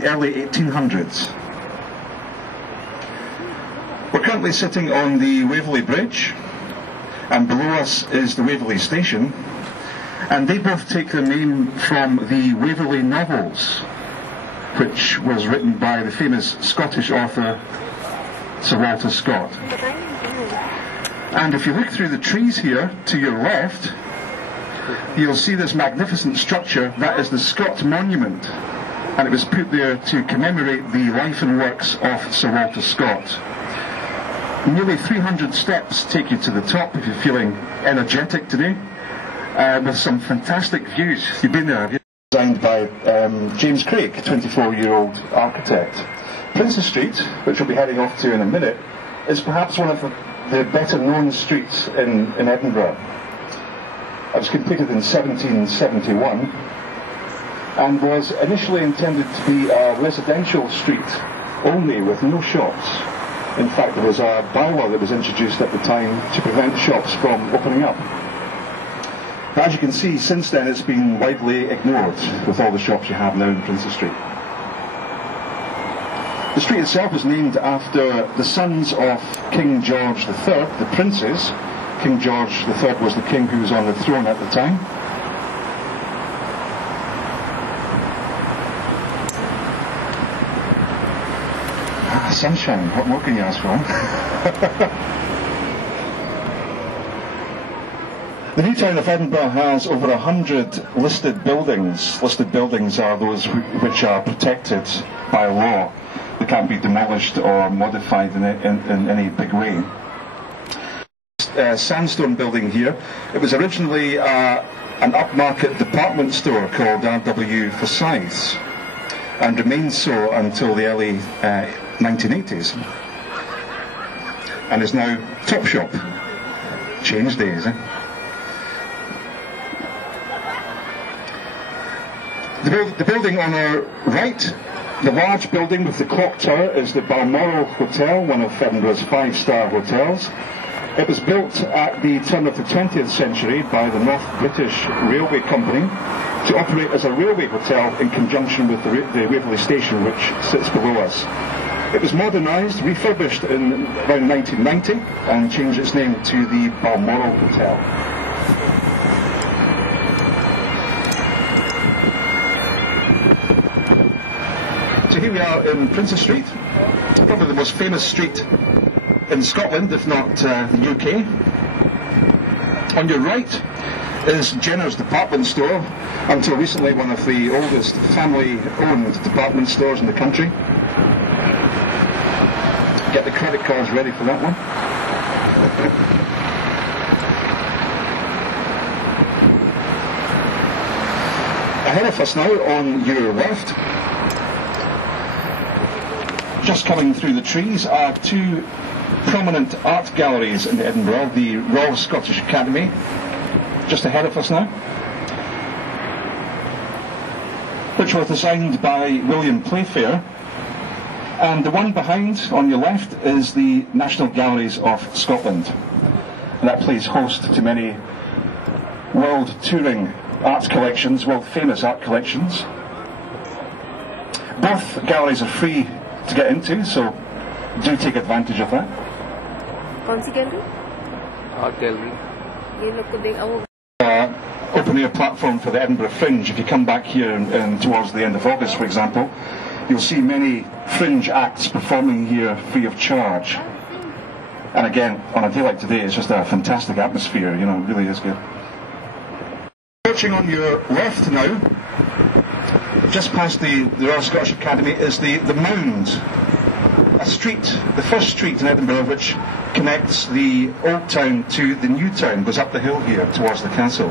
the early 1800s. We're currently sitting on the Waverley Bridge, and below us is the Waverley Station, and they both take their name from the Waverley novels, which was written by the famous Scottish author Sir Walter Scott. And if you look through the trees here to your left, you'll see this magnificent structure. That is the Scott Monument, and it was put there to commemorate the life and works of Sir Walter Scott. Nearly 300 steps take you to the top if you're feeling energetic today, with some fantastic views. You've been there, have you? Designed by James Craig, a 24-year-old architect. Princess Street, which we'll be heading off to in a minute, is perhaps one of the better known streets in Edinburgh. It was completed in 1771 and was initially intended to be a residential street only, with no shops. In fact, there was a bylaw that was introduced at the time to prevent shops from opening up. But as you can see, since then it's been widely ignored, with all the shops you have now in Princess Street. The street itself was named after the sons of King George III, the princes. King George III was the king who was on the throne at the time. Sunshine, what more can you ask for? The new town of Edinburgh has over 100 listed buildings. Listed buildings are those which are protected by law. They can't be demolished or modified in any big way. Sandstone building here, it was originally an upmarket department store called R.W. Forsyth's, and remained so until the early 1980s, and is now Topshop. Change days, eh? The building on our right, the large building with the clock tower, is the Balmoral Hotel, one of Edinburgh's 5-star hotels. It was built at the turn of the 20th century by the North British Railway Company to operate as a railway hotel in conjunction with the Waverley Station, which sits below us. It was modernised, refurbished in around 1990, and changed its name to the Balmoral Hotel. So here we are in Princess Street, probably the most famous street in Scotland, if not the UK. On your right is Jenner's department store, until recently one of the oldest family-owned department stores in the country. Get the credit cards ready for that one. Ahead of us now, on your left, just coming through the trees, are two prominent art galleries in Edinburgh, the Royal Scottish Academy, just ahead of us now, which was designed by William Playfair, and the one behind, on your left, is the National Galleries of Scotland, and that plays host to many world touring art collections, world famous art collections. Both galleries are free to get into, so do take advantage of that. कौन सी gallery? Art gallery. ये लोग को देख open air platform for the Edinburgh Fringe. If you come back here towards the end of August, for example, you'll see many fringe acts performing here free of charge. And again, on a day like today, it's just a fantastic atmosphere, you know, it really is good. Approaching on your left now, just past the Royal Scottish Academy, is the Mound, a street, the first street in Edinburgh which connects the old town to the new town, goes up the hill here towards the castle.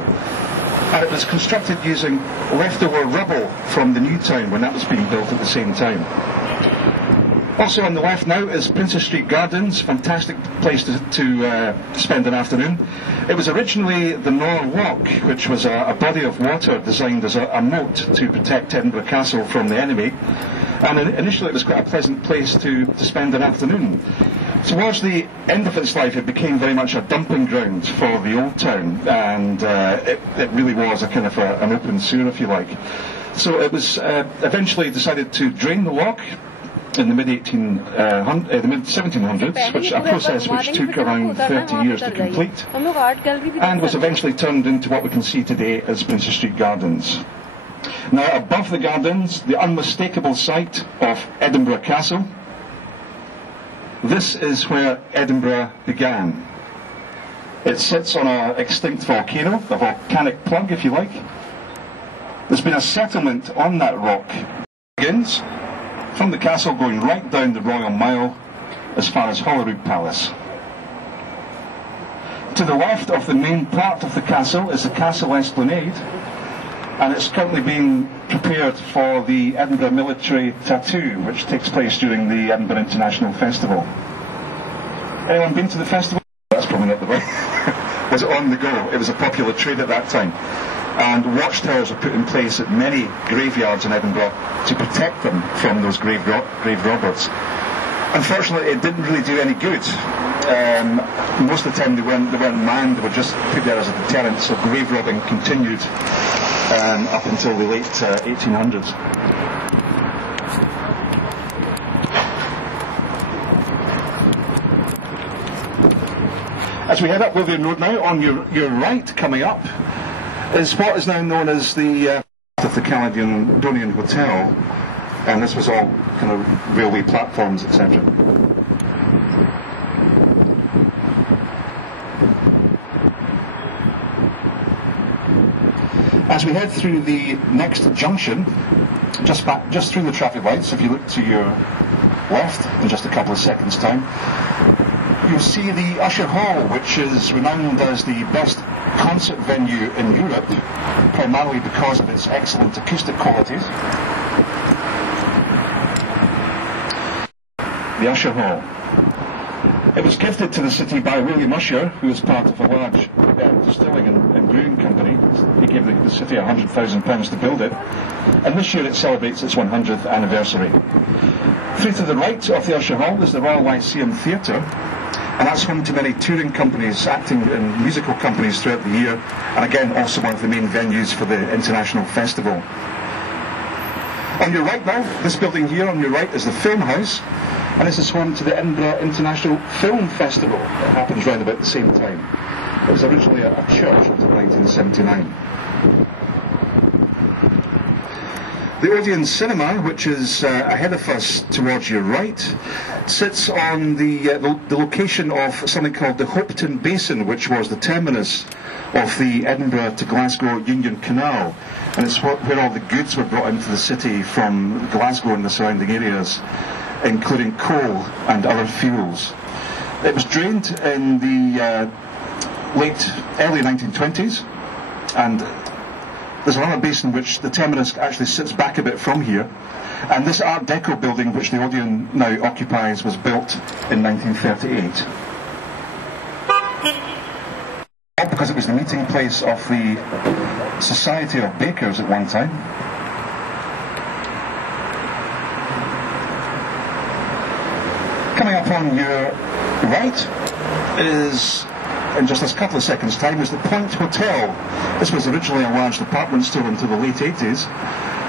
And it was constructed using leftover rubble from the new town when that was being built at the same time. Also on the left now is Princess Street Gardens, fantastic place to spend an afternoon. It was originally the Nor Loch, which was a body of water designed as a moat to protect Edinburgh Castle from the enemy. And initially it was quite a pleasant place to spend an afternoon. Towards the end of its life, it became very much a dumping ground for the old town, and it really was a kind of an open sewer, if you like. So it was eventually decided to drain the loch in the mid-1700s, which a process which took around 30 years to complete, and was eventually turned into what we can see today as Princes Street Gardens. Now, above the gardens, the unmistakable site of Edinburgh Castle. This is where Edinburgh began. It sits on an extinct volcano, a volcanic plug, if you like. There's been a settlement on that rock. Begins from the castle going right down the Royal Mile as far as Holyrood Palace. To the left of the main part of the castle is the Castle Esplanade, and it's currently being prepared for the Edinburgh Military Tattoo, which takes place during the Edinburgh International Festival. Anyone been to the festival? That's probably not the right. Was on the go. It was a popular trade at that time. And watchtowers were put in place at many graveyards in Edinburgh to protect them from those grave robbers. Unfortunately, it didn't really do any good. Most of the time they weren't manned, they were just put there as a deterrent, so grave robbing continued up until the late 1800s. As we head up William Road now, on your right coming up is what is now known as the of the Caledonian Hotel, and this was all kind of railway platforms, etc. As we head through the next junction, just through the traffic lights, if you look to your left in just a couple of seconds' time, you'll see the Usher Hall, which is renowned as the best concert venue in Europe, primarily because of its excellent acoustic qualities. The Usher Hall. It was gifted to the city by William Usher, who was part of a large distilling and brewing company. He gave the city £100,000 to build it, and this year it celebrates its 100th anniversary. Through to the right of the Usher Hall is the Royal Lyceum Theatre, and that's home to many touring companies, acting and musical companies throughout the year, and again also one of the main venues for the International Festival. On your right now, this building here on your right is the Film House, and this is home to the Edinburgh International Film Festival. It happens round about the same time. It was originally a church until 1979. The Odeon Cinema, which is ahead of us towards your right, sits on the location of something called the Hopetoun Basin, which was the terminus of the Edinburgh to Glasgow Union Canal, and it's where all the goods were brought into the city from Glasgow and the surrounding areas, including coal and other fuels. It was drained in the early 1920s, and there's another basin which the terminus actually sits back a bit from here, and this Art Deco building which the Odeon now occupies was built in 1938. Because it was the meeting place of the Society of Bakers at one time. Coming up on your right is, in just a couple of seconds' time, is the Point Hotel. This was originally a large department store until the late 80s.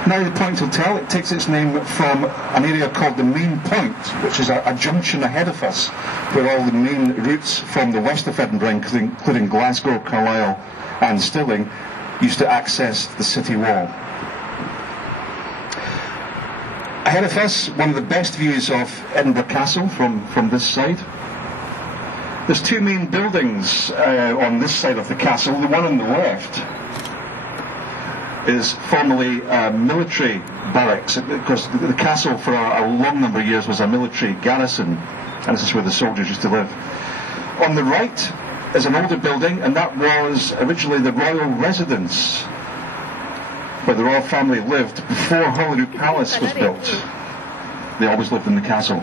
Now the Point Hotel, it takes its name from an area called the Main Point, which is a junction ahead of us, where all the main routes from the west of Edinburgh, including Glasgow, Carlisle and Stirling, used to access the city wall. Ahead of us, one of the best views of Edinburgh Castle from this side. There's two main buildings on this side of the castle. The one on the left is formerly a military barracks, because the castle for a long number of years was a military garrison, and this is where the soldiers used to live. On the right is an older building, and that was originally the royal residence, where the royal family lived before Holyrood Palace was built. They always lived in the castle.